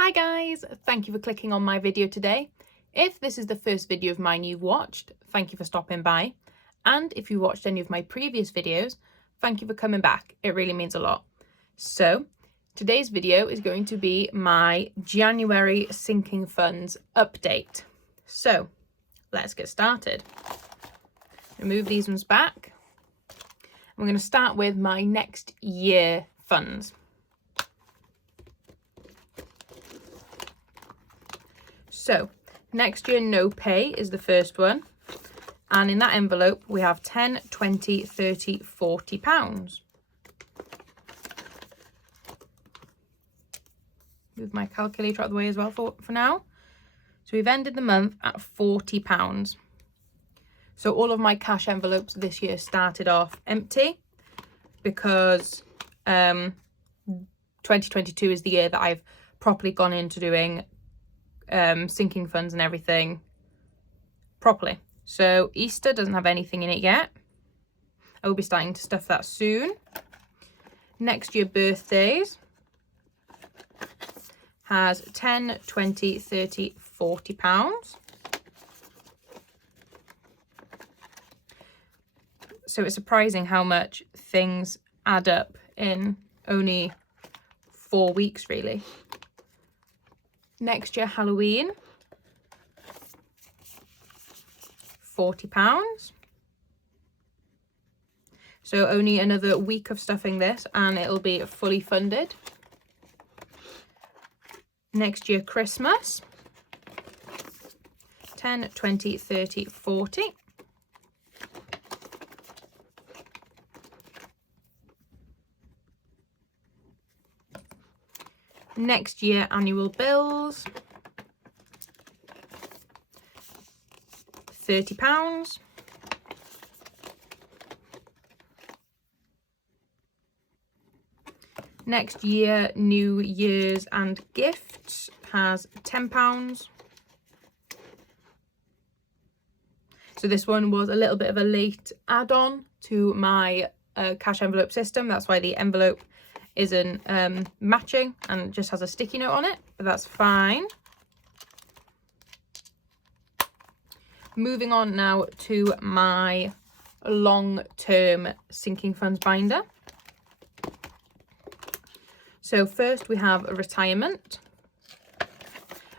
Hi guys, thank you for clicking on my video today. If this is the first video of mine you've watched, thank you for stopping by. And if you watched any of my previous videos, thank you for coming back. It really means a lot. So today's video is going to be my January sinking funds update. So let's get started. Remove these ones back. I'm going to start with my next year funds. So next year no pay is the first one, and in that envelope we have 10, 20, 30, 40 pounds. Move my calculator out of the way as well for now. So we've ended the month at 40 pounds. So all of my cash envelopes this year started off empty because 2022 is the year that I've properly gone into doing sinking funds and everything properly. So Easter doesn't have anything in it yet. I will be starting to stuff that soon. Next year birthdays has 10, 20, 30, 40 pounds. So it's surprising how much things add up in only 4 weeks really. Next year Halloween, 40 pounds. So only another week of stuffing this and it'll be fully funded. Next year Christmas, 10, 20, 30, 40. Next year annual bills, 30 pounds. Next year New Year's and gifts has 10 pounds. So this one was a little bit of a late add-on to my cash envelope system. That's why the envelope isn't matching and just has a sticky note on it, but that's fine. Moving on now to my long-term sinking funds binder. So first we have retirement.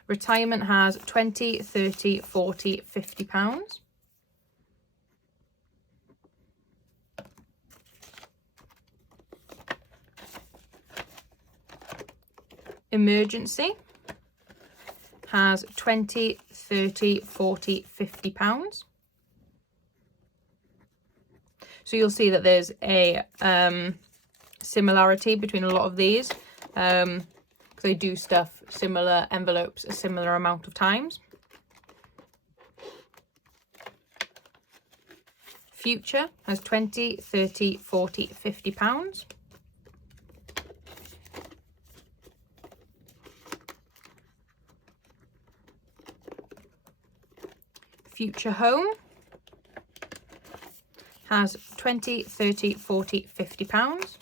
Retirement has 20, 30, 40, 50 pounds. Emergency has 20, 30, 40, 50 pounds. So you'll see that there's a similarity between a lot of these because they do stuff similar envelopes a similar amount of times. Future has 20, 30, 40, 50 pounds. Future home has 20, 30, 40, 50 pounds.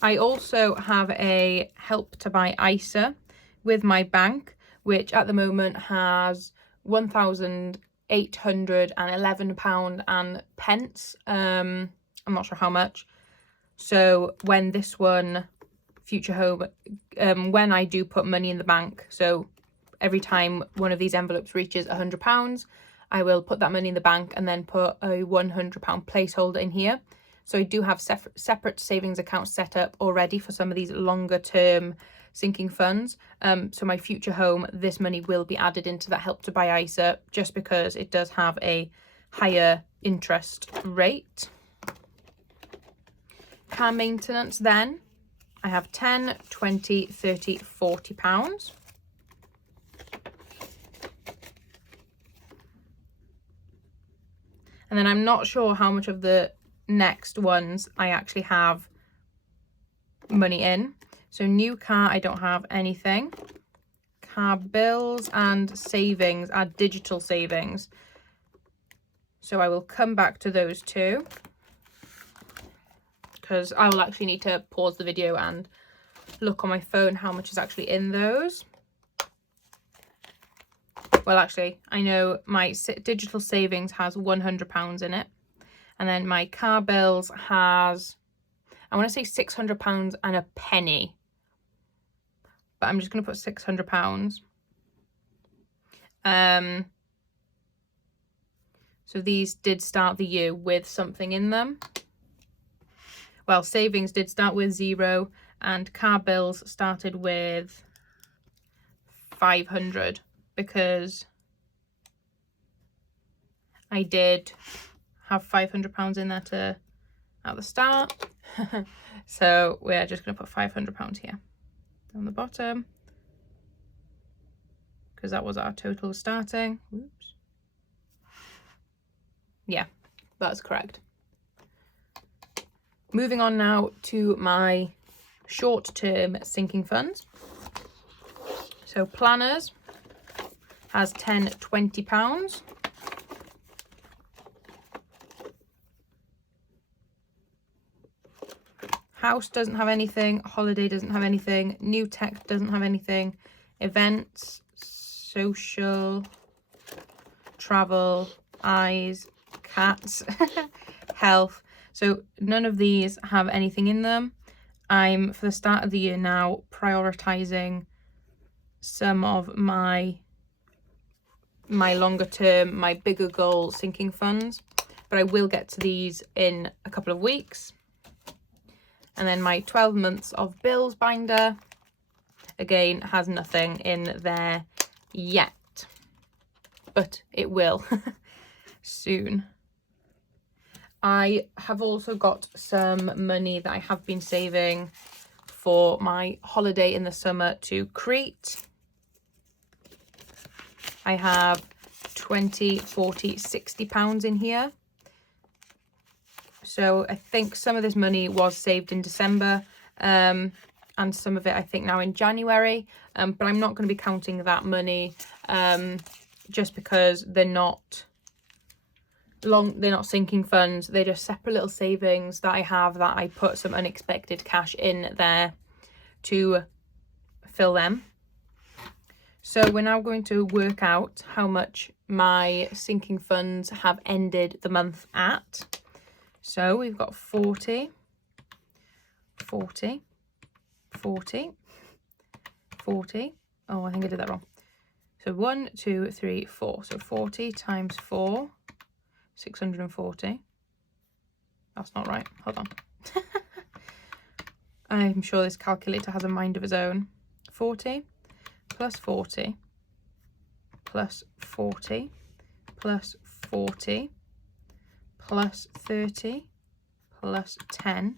I also have a Help to Buy ISA with my bank, which at the moment has £1,811 and pence. I'm not sure how much. So when this one, Future Home, when I do put money in the bank, so every time one of these envelopes reaches £100, I will put that money in the bank and then put a £100 placeholder in here. So I do have separate savings accounts set up already for some of these longer term sinking funds. So my Future Home, this money will be added into that Help to Buy ISA just because it does have a higher interest rate. Car maintenance then, I have 10, 20, 30, 40 pounds. And then I'm not sure how much of the next ones I actually have money in. So new car, I don't have anything. Car bills and savings are digital savings. So I will come back to those two. because I will actually need to pause the video and look on my phone how much is actually in those. Well, actually, I know my digital savings has £100 in it. And then my car bills has, I want to say £600 and a penny. But I'm just going to put £600. So these did start the year with something in them. Well, savings did start with 0 and car bills started with 500 because I did have £500 in there at the start. So we're just going to put £500 here on the bottom because that was our total starting. Oops. Yeah, that's correct. Moving on now to my short-term sinking funds. So planners has £10, £20. House doesn't have anything. Holiday doesn't have anything. New Tech doesn't have anything. Events, social, travel, eyes, cats, health. So none of these have anything in them. I'm, for the start of the year now, prioritizing some of my longer term, my bigger goal sinking funds. But I will get to these in a couple of weeks. And then my 12 months of bills binder, again, has nothing in there yet. But it will soon. I have also got some money that I have been saving for my holiday in the summer to Crete. I have 20, 40, 60 pounds in here. So I think some of this money was saved in December, and some of it I think now in January. But I'm not going to be counting that money just because they're not sinking funds. They're just separate little savings that I have that I put some unexpected cash in there to fill them. So we're now going to work out how much my sinking funds have ended the month at. So we've got 40, 40, 40, 40. Oh, I think I did that wrong. So 1, 2, 3, 4. So 40 times 4, 640. That's not right. Hold on. I'm sure this calculator has a mind of its own. 40 plus 40 plus 40 plus 40 plus 30 plus 10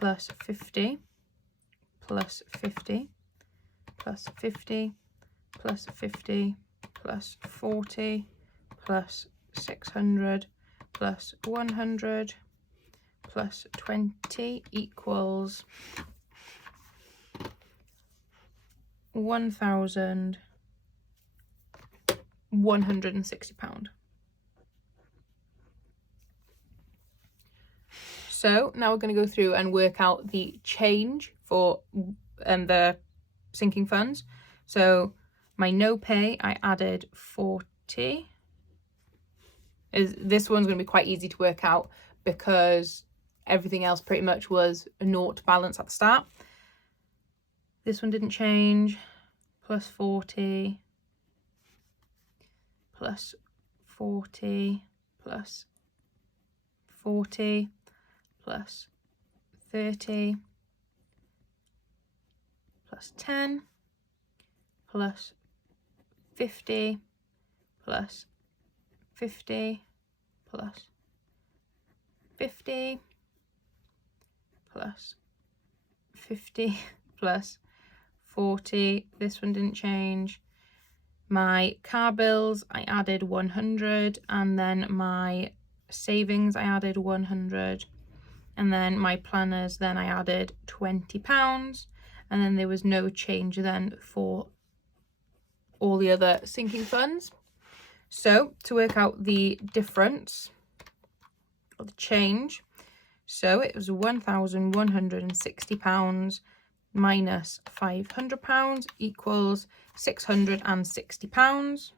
plus 50 plus 50 plus 50 plus 50 plus 40 plus 600 plus 100 plus 20 equals £1,160. So now we're going to go through and work out the change for the sinking funds. So my no pay, I added 40. This one's going to be quite easy to work out because everything else pretty much was a naught balance at the start. This one didn't change. Plus 40, plus 40, plus 40, plus 30, plus 10, plus 50, plus 50, plus 50, plus 50, plus 40. This one didn't change. My car bills, I added 100, and then my savings, I added 100, and then my planners, then I added £20, and then there was no change then for all the other sinking funds. So to work out the difference or the change, so it was £1,160 minus £500 equals £660.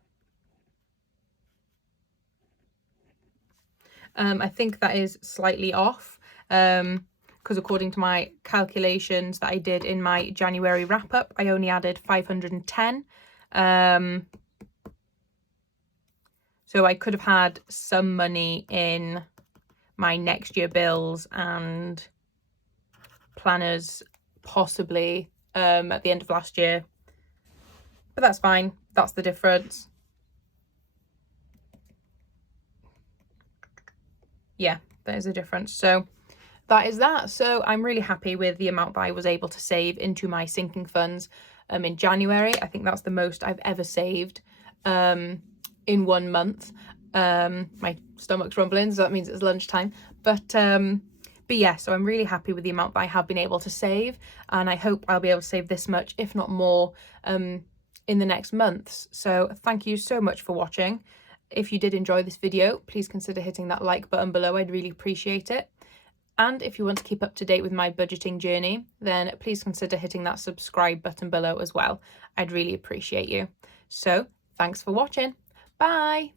I think that is slightly off, because according to my calculations that I did in my January wrap-up, I only added 510. So I could have had some money in my next year bills and planners possibly at the end of last year. But that's fine. That's the difference. Yeah, that is a difference. So that is that. So I'm really happy with the amount that I was able to save into my sinking funds in January. I think that's the most I've ever saved in 1 month. My stomach's rumbling, so that means it's lunchtime. But yeah, so I'm really happy with the amount that I have been able to save, and I hope I'll be able to save this much, if not more, in the next months. So thank you so much for watching. If you did enjoy this video, please consider hitting that like button below. I'd really appreciate it. And if you want to keep up to date with my budgeting journey, then please consider hitting that subscribe button below as well. I'd really appreciate you. So thanks for watching. Bye.